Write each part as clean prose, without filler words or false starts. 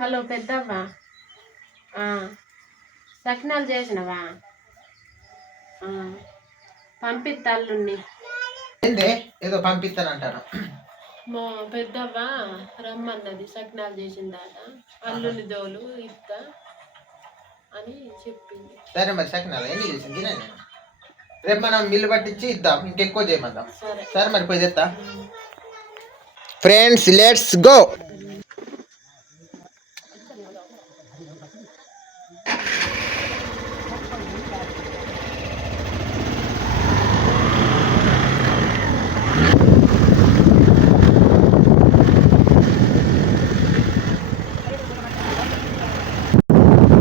Hello పెద్దవ్వా, సకినాలు చేసినవా? పంపిస్తా అల్లుణ్ణి. ఏదో పంపిస్తానంటాను. మా పెద్దవ్వ రమ్మన్నది, సకినాలు చేసిందాట. అల్లుని దోలు ఇస్తా అని చెప్పింది. సరే మరి సకినాలు ఎన్ని చేసింది నేను రేపు మనం మిల్లు పట్టించి ఇద్దాం, ఇంకెక్కువ చేయమందాం. సరే మరి పోయి తెస్తా. Friends let's go.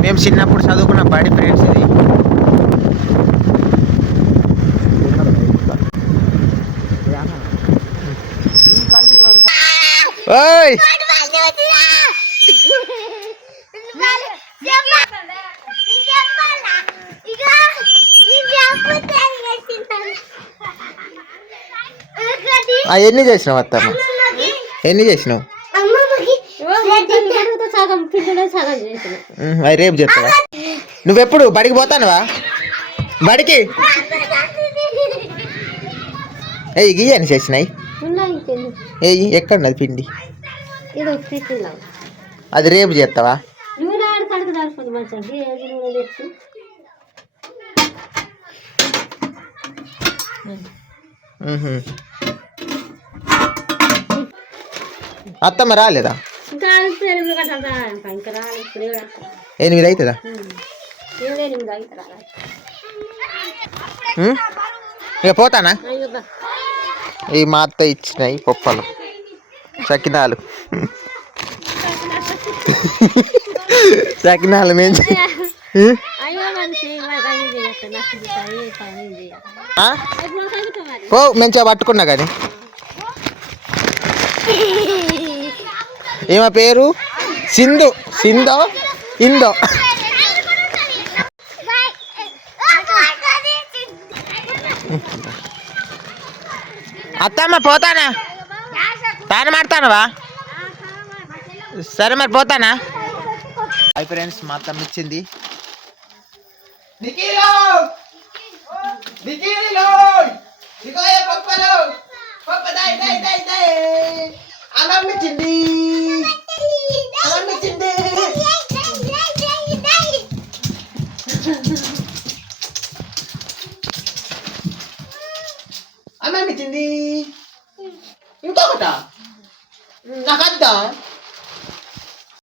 మేము చిన్నప్పుడు చదువుకున్న బడి ఫ్రెండ్స్ ఇది. ఓయ్ ఎన్ని చేసినావు అత్తమ్మ? ఎన్ని చేసినావు? అది రేపు చెప్తావా? నువ్వెప్పుడు బడికి పోతానువా? బడికి ఏయ్ గియ్యని చేసినాయి. ఏయ్ ఎక్కడున్నది పిండి? అది రేపు చేస్తావా? అత్తమ్మ రాలేదా? 8 అవుతుందా? ఇక పోతానా? ఈ మా అత్త ఇచ్చినాయి పప్పలు, సకినాలు. సకినాలు మేము పో మంచిగా పట్టుకున్నా కానీ. ఏమా పేరు? సింధు. సింధో ఇందో. అత్తమ్మ పోతానా? తాను మాడతానవా? సరే మరి పోతానా? హాయ్ ఫ్రెండ్స్, మా అత్తమ్మ ఇచ్చింది. అమ్మమ్మ ఇచ్చింది.